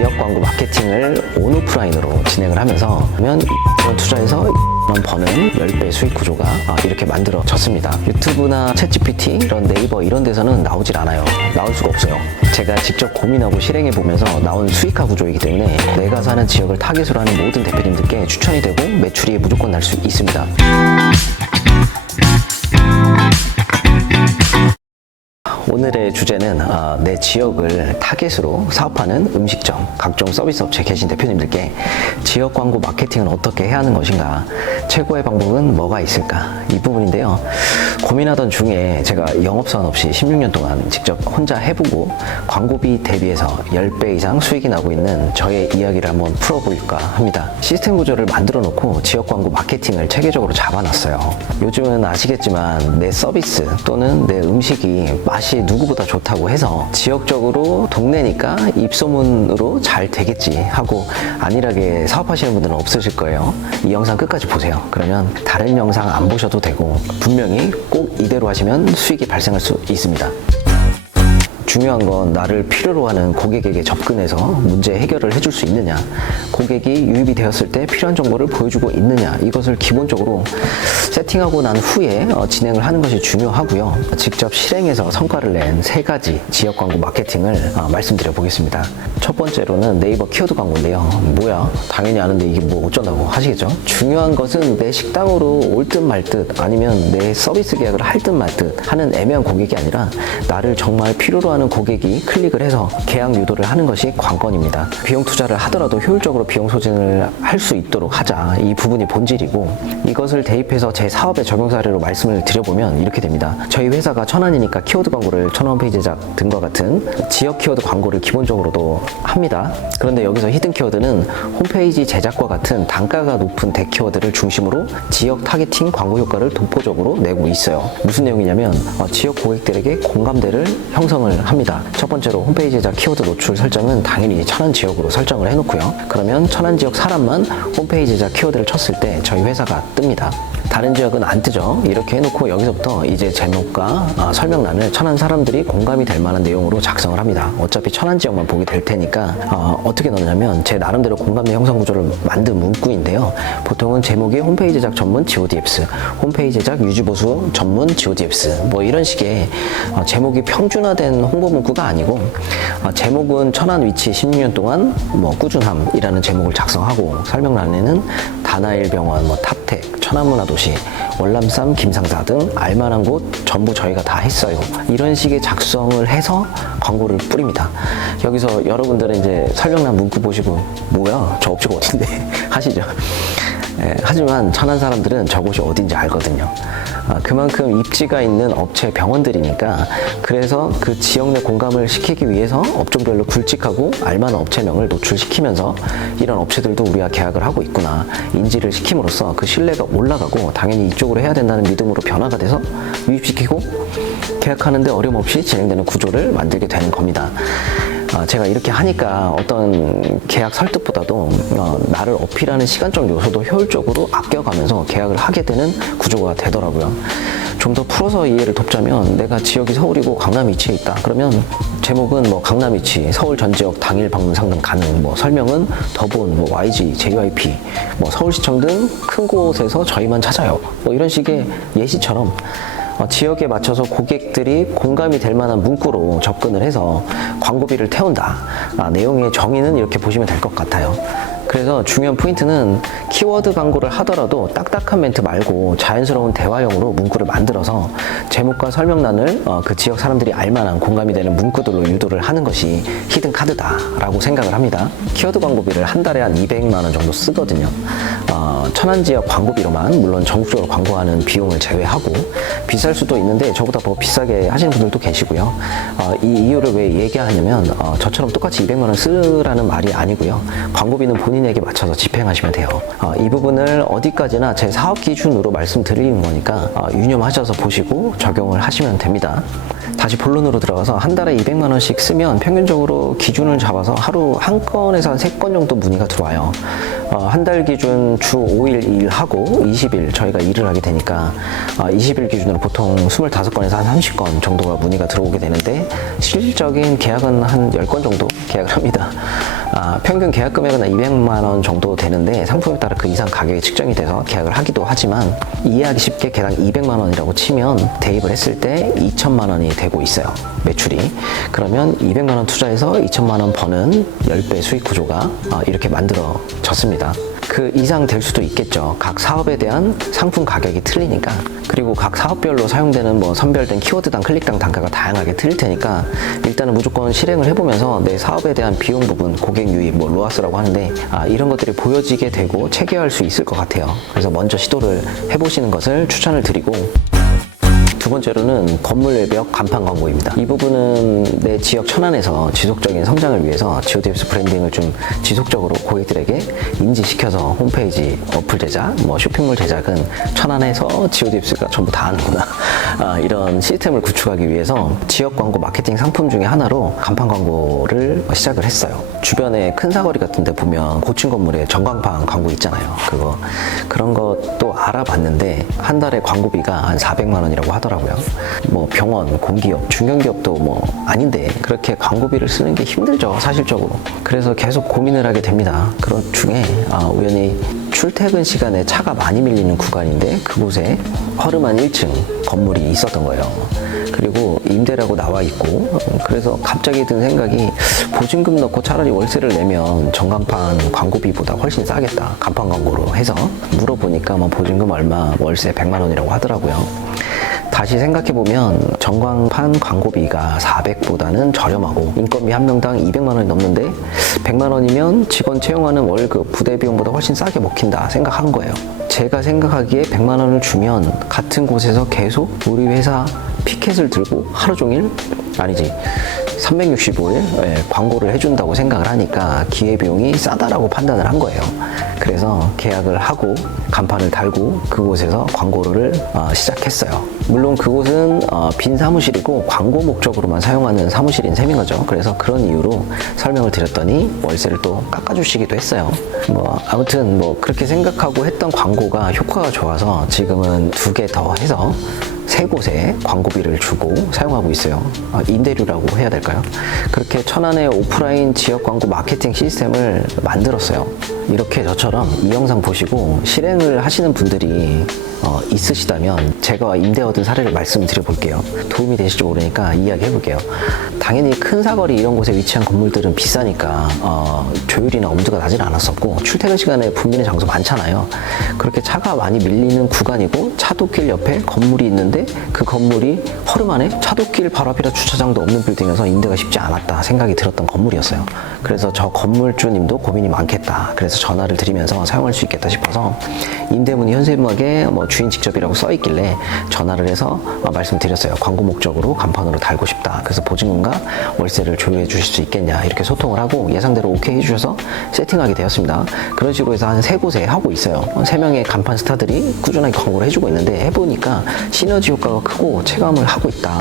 지역 광고 마케팅을 온오프라인으로 진행을 하면서 그러면 이런 투자에서 원 버는 10배 수익 구조가 아, 이렇게 만들어졌습니다. 유튜브나 챗GPT 이런 네이버 이런 데서는 나오질 않아요. 나올 수가 없어요. 제가 직접 고민하고 실행해 보면서 나온 수익화 구조이기 때문에 내가 사는 지역을 타겟으로 하는 모든 대표님들께 추천이 되고 매출이 무조건 날 수 있습니다. 오늘의 주제는 아, 내 지역을 타겟으로 사업하는 음식점, 각종 서비스 업체 계신 대표님들께 지역 광고 마케팅을 어떻게 해야 하는 것인가, 최고의 방법은 뭐가 있을까 이 부분인데요. 고민하던 중에 제가 영업사원 없이 16년 동안 직접 혼자 해보고 광고비 대비해서 10배 이상 수익이 나고 있는 저의 이야기를 한번 풀어볼까 합니다. 시스템 구조를 만들어 놓고 지역 광고 마케팅을 체계적으로 잡아놨어요. 요즘은 아시겠지만 내 서비스 또는 내 음식이 맛이 누구보다 좋다고 해서 지역적으로 동네니까 입소문으로 잘 되겠지 하고 안일하게 사업하시는 분들은 없으실 거예요. 이 영상 끝까지 보세요. 그러면 다른 영상 안 보셔도 되고 분명히 꼭 이대로 하시면 수익이 발생할 수 있습니다. 중요한 건 나를 필요로 하는 고객에게 접근해서 문제 해결을 해줄 수 있느냐, 고객이 유입이 되었을 때 필요한 정보를 보여주고 있느냐, 이것을 기본적으로 세팅하고 난 후에 어, 진행을 하는 것이 중요하고요. 직접 실행해서 성과를 낸 세 가지 지역 광고 마케팅을 어, 말씀드려 보겠습니다. 첫 번째로는 네이버 키워드 광고인데요. 뭐야? 당연히 아는데 이게 뭐 어쩐다고 하시겠죠? 중요한 것은 내 식당으로 올 듯 말 듯 아니면 내 서비스 계약을 할 듯 말 듯 하는 애매한 고객이 아니라 나를 정말 필요로 하는 고객이 클릭을 해서 계약 유도를 하는 것이 관건입니다. 비용 투자를 하더라도 효율적으로 비용 소진을 할 수 있도록 하자. 이 부분이 본질이고 이것을 대입해서 제 사업의 적용 사례로 말씀을 드려보면 이렇게 됩니다. 저희 회사가 천안이니까 키워드 광고를 천안 홈페이지 제작 등과 같은 지역 키워드 광고를 기본적으로도 합니다. 그런데 여기서 히든 키워드는 홈페이지 제작과 같은 단가가 높은 대 키워드를 중심으로 지역 타겟팅 광고 효과를 독보적으로 내고 있어요. 무슨 내용이냐면 어, 지역 고객들에게 공감대를 형성을 합니다. 첫 번째로 홈페이지 제작 키워드 노출 설정은 당연히 천안 지역으로 설정을 해놓고요. 그러면 천안 지역 사람만 홈페이지 제작 키워드를 쳤을 때 저희 회사가 뜹니다. 다른 지역은 안 뜨죠. 이렇게 해놓고 여기서부터 이제 제목과 아, 설명란을 천안 사람들이 공감이 될 만한 내용으로 작성을 합니다. 어차피 천안 지역만 보게 될 테니까 어, 떻게 넣냐면 제 나름대로 공감대 형성 구조를 만든 문구인데요. 보통은 제목이 홈페이지 제작 전문 GODX, 홈페이지 제작 유지 보수 전문 GODX 뭐 이런 식의 어, 제목이 평준화된 홍보 문구가 아니고 어, 제목은 천안 위치 16년 동안 뭐 꾸준함이라는 제목을 작성하고 설명란에는 다나일 병원, 뭐 탑텍, 천안문화도시, 월남쌈, 김상사 등 알만한 곳 전부 저희가 다 했어요. 이런 식의 작성을 해서 광고를 뿌립니다. 여기서 여러분들은 이제 설명란 문구 보시고 뭐야 저 업체가 어딘데 하시죠. 예, 하지만 천안 사람들은 저곳이 어딘지 알거든요. 아, 그만큼 입지가 있는 업체 병원들이니까 그래서 그 지역 내 공감을 시키기 위해서 업종별로 굵직하고 알만한 업체명을 노출시키면서 이런 업체들도 우리가 계약을 하고 있구나 인지를 시킴으로써 그 신뢰가 올라가고 당연히 이쪽으로 해야 된다는 믿음으로 변화가 돼서 유입시키고 계약하는데 어려움 없이 진행되는 구조를 만들게 되는 겁니다. 아, 제가 이렇게 하니까 어떤 계약 설득보다도 어, 나를 어필하는 시간적 요소도 효율적으로 아껴가면서 계약을 하게 되는 구조가 되더라고요. 좀 더 풀어서 이해를 돕자면 내가 지역이 서울이고 강남 위치에 있다. 그러면 제목은 뭐 강남 위치, 서울 전 지역 당일 방문 상담 가능. 뭐 설명은 더본, 뭐 YG, JYP, 뭐 서울시청 등 큰 곳에서 저희만 찾아요. 뭐 이런 식의 예시처럼 어, 지역에 맞춰서 고객들이 공감이 될 만한 문구로 접근을 해서 광고비를 태운다. 아, 내용의 정의는 이렇게 보시면 될 것 같아요. 그래서 중요한 포인트는 키워드 광고를 하더라도 딱딱한 멘트 말고 자연스러운 대화형으로 문구를 만들어서 제목과 설명란을 어, 그 지역 사람들이 알만한 공감이 되는 문구들로 유도를 하는 것이 히든 카드다라고 생각을 합니다. 키워드 광고비를 한 달에 한 200만 원 정도 쓰거든요. 어, 천안 지역 광고비로만 물론 전국적으로 광고하는 비용을 제외하고 비쌀 수도 있는데 저보다 더 비싸게 하시는 분들도 계시고요. 어, 이 이유를 왜 얘기하냐면 어, 저처럼 똑같이 200만 원 쓰라는 말이 아니고요. 광고비는 본인 에게 맞춰서 집행하시면 돼요. 어, 이 부분을 어디까지나 제 사업 기준으로 말씀드리는 거니까 어, 유념하셔서 보시고 적용을 하시면 됩니다. 다시 본론으로 들어가서 한 달에 200만 원씩 쓰면 평균적으로 기준을 잡아서 하루 한 건에서 한 세 건 정도 문의가 들어와요. 어, 한 달 기준 주 5일 일하고 20일 저희가 일을 하게 되니까 어, 20일 기준으로 보통 25건에서 한 30건 정도가 문의가 들어오게 되는데 실질적인 계약은 한 10건 정도 계약을 합니다. 아, 평균 계약 금액은 200만 원 정도 되는데 상품에 따라 그 이상 가격이 측정이 돼서 계약을 하기도 하지만 이해하기 쉽게 개당 200만 원이라고 치면 대입을 했을 때 2천만 원이 되고 있어요. 매출이. 그러면 200만 원 투자해서 2천만 원 버는 10배 수익 구조가 아, 이렇게 만들어졌습니다. 그 이상 될 수도 있겠죠. 각 사업에 대한 상품 가격이 틀리니까. 그리고 각 사업별로 사용되는 뭐 선별된 키워드당 클릭당 단가가 다양하게 틀릴 테니까 일단은 무조건 실행을 해보면서 내 사업에 대한 비용 부분, 고객 유입, 뭐 로아스라고 하는데 아, 이런 것들이 보여지게 되고 체계할 수 있을 것 같아요. 그래서 먼저 시도를 해보시는 것을 추천을 드리고 두 번째로는 건물 외벽 간판 광고입니다. 이 부분은 내 지역 천안에서 지속적인 성장을 위해서 GODX 브랜딩을 좀 지속적으로 고객들에게 인지시켜서 홈페이지 어플 제작, 뭐 쇼핑몰 제작은 천안에서 GODX가 전부 다 하는구나. 아, 이런 시스템을 구축하기 위해서 지역 광고 마케팅 상품 중에 하나로 간판 광고를 시작을 했어요. 주변에 큰 사거리 같은 데 보면 고층 건물에 전광판 광고 있잖아요. 그거 그런 것도 알아봤는데 한 달에 광고비가 한 400만 원이라고 하더라고요. 뭐 병원, 공기업, 중견기업도 뭐 아닌데 그렇게 광고비를 쓰는 게 힘들죠, 사실적으로. 그래서 계속 고민을 하게 됩니다. 그런 중에 아, 우연히 출퇴근 시간에 차가 많이 밀리는 구간인데 그곳에 허름한 1층 건물이 있었던 거예요. 그리고 임대라고 나와 있고 그래서 갑자기 든 생각이 보증금 넣고 차라리 월세를 내면 전간판 광고비보다 훨씬 싸겠다. 간판 광고로 해서. 물어보니까 뭐 보증금 얼마 월세 100만 원이라고 하더라고요 다시 생각해보면 전광판 광고비가 400보다는 저렴하고 인건비 한 명당 200만 원이 넘는데 100만 원이면 직원 채용하는 월급 부대 비용보다 훨씬 싸게 먹힌다 생각한 거예요 제가 생각하기에 100만 원을 주면 같은 곳에서 계속 우리 회사 피켓을 들고 하루 종일 아니지 365일 예, 광고를 해준다고 생각을 하니까 기회비용이 싸다라고 판단을 한 거예요. 그래서 계약을 하고 간판을 달고 그곳에서 광고를 어, 시작했어요. 물론 그곳은 어, 빈 사무실이고 광고 목적으로만 사용하는 사무실인 셈인 거죠. 그래서 그런 이유로 설명을 드렸더니 월세를 또 깎아주시기도 했어요. 뭐 아무튼 뭐 그렇게 생각하고 했던 광고가 효과가 좋아서 지금은 두 개 더 해서 세 곳에 광고비를 주고 사용하고 있어요. 아, 임대료라고 해야 될까요? 그렇게 천안의 오프라인 지역 광고 마케팅 시스템을 만들었어요. 이렇게 저처럼 이 영상 보시고 실행을 하시는 분들이 어, 있으시다면 제가 임대 얻은 사례를 말씀드려 볼게요. 도움이 되실지 모르니까 이야기 해 볼게요. 당연히 큰 사거리 이런 곳에 위치한 건물들은 비싸니까 어, 조율이나 엄두가 나질 않았었고 출퇴근 시간에 붐비는 장소 많잖아요. 그렇게 차가 많이 밀리는 구간이고 차도길 옆에 건물이 있는데 그 건물이 허름하네 차도길 바로 앞이라 주차장도 없는 빌딩에서 임대가 쉽지 않았다 생각이 들었던 건물이었어요. 그래서 저 건물주님도 고민이 많겠다. 그래서 전화를 드리면서 사용할 수 있겠다 싶어서 임대문이 현세무하게 뭐 주인 직접이라고 써 있길래 전화를 해서 어, 말씀드렸어요. 광고 목적으로 간판으로 달고 싶다. 그래서 보증금과 월세를 조율해 주실 수 있겠냐 이렇게 소통을 하고 예상대로 오케이 해주셔서 세팅하게 되었습니다. 그런 식으로 해서 한 세 곳에 하고 있어요. 어, 세 명의 간판 스타들이 꾸준하게 광고를 해주고 있는데 해보니까 시너지 효과가 크고 체감을 하고 있다.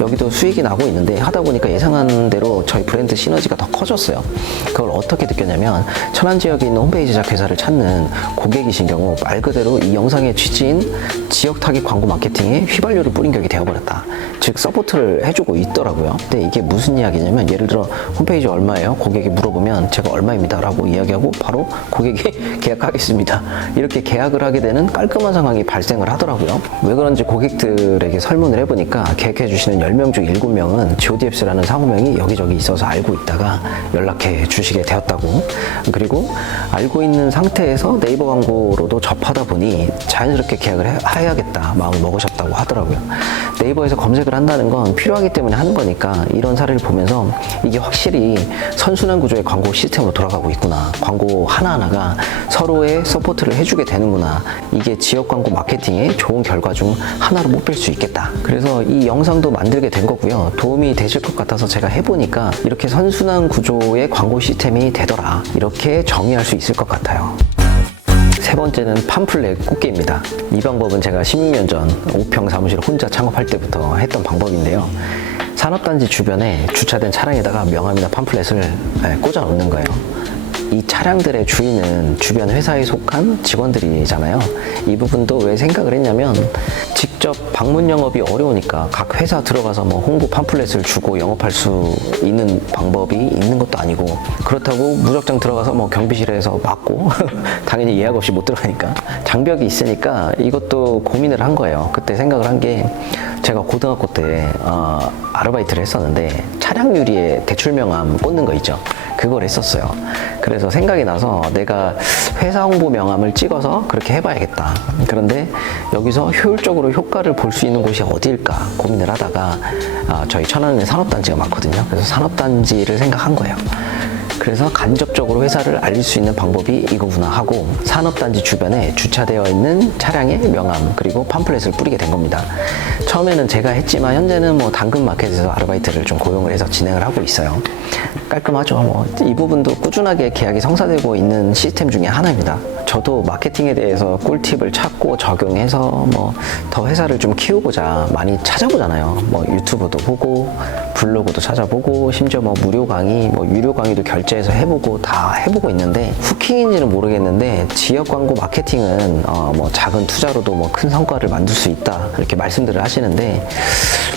여기도 수익이 나고 있는데 하다 보니까 예상한 대로 저희 브랜드 시너지가 더 커졌어요. 그걸 어떻게 느꼈냐면 천안 지역에 있는 홈페이지 제작 회사를 찾는 고객이신 경우 말 그대로 이 영상의 취지인 지역 타깃 광고 마케팅에 휘발유를 뿌린 격이 되어버렸다. 즉 서포트를 해주고 있더라고요. 근데 이게 무슨 이야기냐면 예를 들어 홈페이지 얼마예요? 고객이 물어보면 제가 얼마입니다라고 이야기하고 바로 고객이 계약하겠습니다. 이렇게 계약을 하게 되는 깔끔한 상황이 발생을 하더라고요. 왜 그런지 고객들에게 설문을 해보니까 계획해 주시는 10명 중 7명은 GODF라는 상호명이 여기저기 있어서 알고 있다가 연락해 주시게 되었다고. 그리고 알고 있는 상태에서 네이버 광고로도 접하다 보니 자연스럽게 계약을 해, 해야겠다 마음을 먹으셨다고 하더라고요. 네이버에서 검색을 한다는 건 필요하기 때문에 하는 거니까 이런 사례를 보면서 이게 확실히 선순환 구조의 광고 시스템으로 돌아가고 있구나. 광고 하나하나가 서로의 서포트를 해주게 되는구나. 이게 지역 광고 마케팅의 좋은 결과 중 하나로 뽑힐 수 있겠다. 그래서 이 영상도 만들게 된 거고요. 도움이 되실 것 같아서 제가 해보니까 이렇게 선순환 구조의 광고 시스템이 되더라. 이렇게 정의할 수 있을 것 같아요. 세 번째는 팜플렛 꽂기입니다. 이 방법은 제가 16년 전 5평 사무실 혼자 창업할 때부터 했던 방법인데요. 산업단지 주변에 주차된 차량에다가 명함이나 팜플렛을 예, 꽂아 놓는 거예요. 이 차량들의 주인은 주변 회사에 속한 직원들이잖아요. 이 부분도 왜 생각을 했냐면 직접 방문 영업이 어려우니까 각 회사 들어가서 뭐 홍보 팜플렛을 주고 영업할 수 있는 방법이 있는 것도 아니고 그렇다고 무적장 들어가서 뭐 경비실에서 맞고 당연히 예약 없이 못 들어가니까 장벽이 있으니까 이것도 고민을 한 거예요. 그때 생각을 한게 제가 고등학교 때 어, 아르바이트를 했었는데 차량 유리에 대출 명함 꽂는 거 있죠. 그걸 했었어요. 그래서 생각이 나서 내가 회사 홍보 명함을 찍어서 그렇게 해봐야겠다. 그런데 여기서 효율적으로 효과를 볼 수 있는 곳이 어디일까 고민을 하다가 아, 저희 천안에 산업단지가 많거든요. 그래서 산업단지를 생각한 거예요. 그래서 간접적으로 회사를 알릴 수 있는 방법이 이거구나 하고 산업단지 주변에 주차되어 있는 차량의 명함 그리고 팜플렛을 뿌리게 된 겁니다. 처음에는 제가 했지만 현재는 뭐 당근마켓에서 아르바이트를 좀 고용을 해서 진행을 하고 있어요. 깔끔하죠. 뭐 이 부분도 꾸준하게 계약이 성사되고 있는 시스템 중에 하나입니다. 저도 마케팅에 대해서 꿀팁을 찾고 적용해서 뭐 더 회사를 좀 키우고자 많이 찾아보잖아요. 뭐 유튜브도 보고 블로그도 찾아보고 심지어 뭐 무료 강의, 뭐 유료 강의도 결제해서 해보고 다 해보고 있는데 후킹인지는 모르겠는데 지역 광고 마케팅은 어 뭐 작은 투자로도 뭐 큰 성과를 만들 수 있다 이렇게 말씀들을 하시는데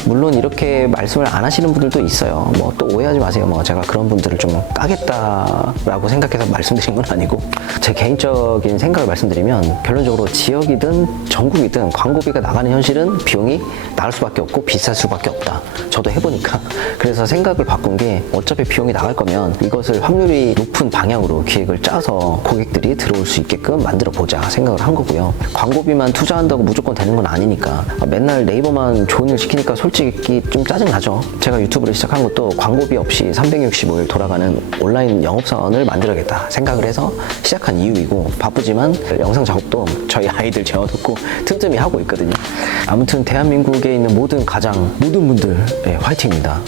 물론 이렇게 말씀을 안 하시는 분들도 있어요. 뭐 또 오해하지 마세요. 뭐 제가 그런 분들을 좀 까겠다라고 생각해서 말씀드린 건 아니고 제 개인적인 생각을 말씀드리면 결론적으로 지역이든 전국이든 광고비가 나가는 현실은 비용이 나갈 수밖에 없고 비쌀 수밖에 없다. 저도 해보니까 그래서 생각을 바꾼 게 어차피 비용이 나갈 거면 이것을 확률이 높은 방향으로 기획을 짜서 고객들이 들어올 수 있게끔 만들어 보자 생각을 한 거고요. 광고비만 투자한다고 무조건 되는 건 아니니까 맨날 네이버만 좋은 일 시키니까 솔직히 좀 짜증 나죠. 제가 유튜브를 시작한 것도 광고비 없이 365일 돌아가는 온라인 영업사원을 만들어야겠다 생각을 해서 시작한 이유이고 바쁘지만 영상 작업도 저희 아이들 재워놓고 틈틈이 하고 있거든요. 아무튼 대한민국에 있는 모든 가장 모든 분들 예, 화이팅입니다.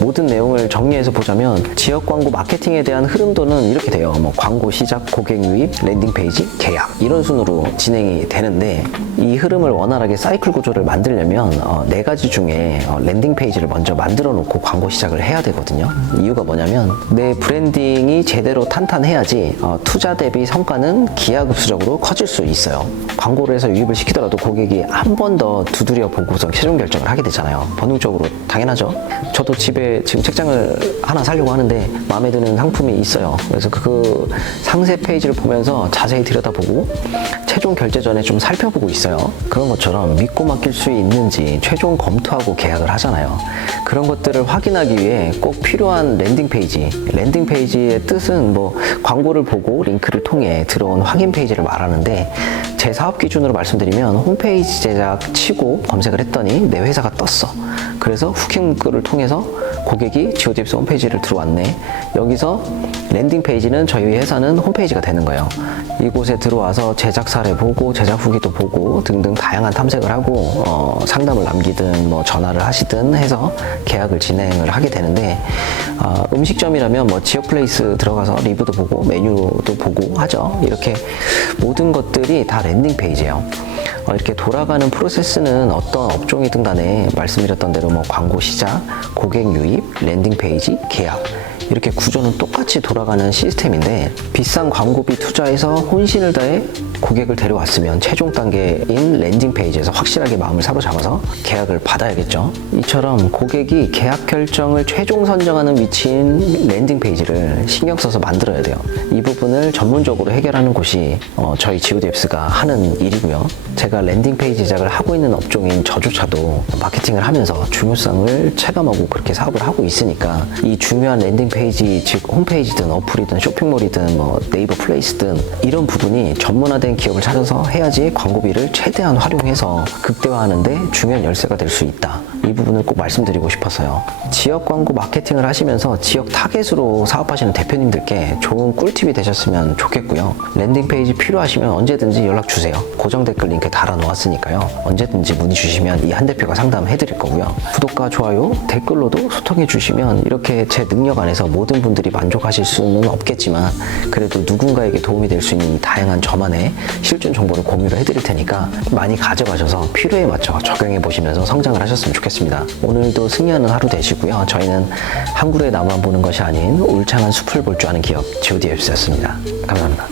모든 내용을 정리해서 보자면 지역 광고 마케팅에 대한 흐름도는 이렇게 돼요. 뭐 광고 시작, 고객 유입, 랜딩 페이지, 계약 이런 순으로 진행이 되는데 이 흐름을 원활하게 사이클 구조를 만들려면 어, 네 가지 중에 어, 랜딩 페이지를 먼저 만들어 놓고 광고 시작을 해야 되거든요. 이유가 뭐냐면 내 브랜딩이 제대로 탄탄해야지 어, 투자 대비 성과는 기하급수적으로 커질 수 있어요. 광고를 해서 유입을 시키더라도 고객이 한 번 더 두드려 보고서 최종 결정을 하게 되잖아요. 본능적으로 당연하죠. 저도 집에 지금 책장을 하나 사려고 하는데 마음에 드는 상품이 있어요. 그래서 그 상세 페이지를 보면서 자세히 들여다보고 최종 결제 전에 좀 살펴보고 있어요. 그런 것처럼 믿고 맡길 수 있는지 최종 검토하고 계약을 하잖아요. 그런 것들을 확인하기 위해 꼭 필요한 랜딩 페이지. 랜딩 페이지의 뜻은 뭐 광고를 보고 링크를 통해 들어온 확인 페이지를 말하는데 제 사업 기준으로 말씀드리면 홈페이지 제작 치고 검색을 했더니 내 회사가 떴어. 그래서 후킹 문구를 통해서 고객이 GODX 홈페이지를 들어왔네. 여기서 랜딩 페이지는 저희 회사는 홈페이지가 되는 거예요. 이곳에 들어와서 제작 사례 보고 제작 후기도 보고 등등 다양한 탐색을 하고 어, 상담을 남기든 뭐 전화를 하시든 해서 계약을 진행을 하게 되는데 어, 음식점이라면 뭐 지역 플레이스 들어가서 리뷰도 보고 메뉴도 보고 하죠. 이렇게 모든 것들이 다 랜딩 페이지예요. 어, 이렇게 돌아가는 프로세스는 어떤 업종이든 간에 말씀드렸던 대로 뭐 광고 시작, 고객 유입, 랜딩 페이지, 계약 이렇게 구조는 똑같이 돌아가는 시스템인데 비싼 광고비 투자해서 혼신을 다해 고객을 데려왔으면 최종 단계인 랜딩 페이지에서 확실하게 마음을 사로잡아서 계약을 받아야겠죠. 이처럼 고객이 계약 결정을 최종 선정하는 위치인 랜딩 페이지를 신경 써서 만들어야 돼요. 이 부분을 전문적으로 해결하는 곳이 어, 저희 GODF가 하는 일이고요. 제가 랜딩 페이지 제작을 하고 있는 업종인 저조차도 마케팅을 하면서 중요성을 체감하고 그렇게 사업을 하고 있으니까 이 중요한 랜딩 페이지 즉 홈페이지든 어플이든 쇼핑몰이든 뭐 네이버 플레이스든 이런 부분이 전문화된 기업을 찾아서 해야지 광고비를 최대한 활용해서 극대화하는데 중요한 열쇠가 될 수 있다. 이 부분을 꼭 말씀드리고 싶어서요. 지역 광고 마케팅을 하시면서 지역 타겟으로 사업하시는 대표님들께 좋은 꿀팁이 되셨으면 좋겠고요. 랜딩 페이지 필요하시면 언제든지 연락 주세요. 고정 댓글 링크 달아 놓았으니까요. 언제든지 문의 주시면 이 한 대표가 상담해 드릴 거고요. 구독과 좋아요, 댓글로도 소통해 주시면 이렇게 제 능력 안에서 모든 분들이 만족하실 수는 없겠지만 그래도 누군가에게 도움이 될 수 있는 이 다양한 저만의 실전 정보를 공유를 해드릴 테니까 많이 가져가셔서 필요에 맞춰 적용해 보시면서 성장을 하셨으면 좋겠습니다. 오늘도 승리하는 하루 되시고요. 저희는 한 그루의 나무만 보는 것이 아닌 울창한 숲을 볼 줄 아는 기업 GODF였습니다. 감사합니다.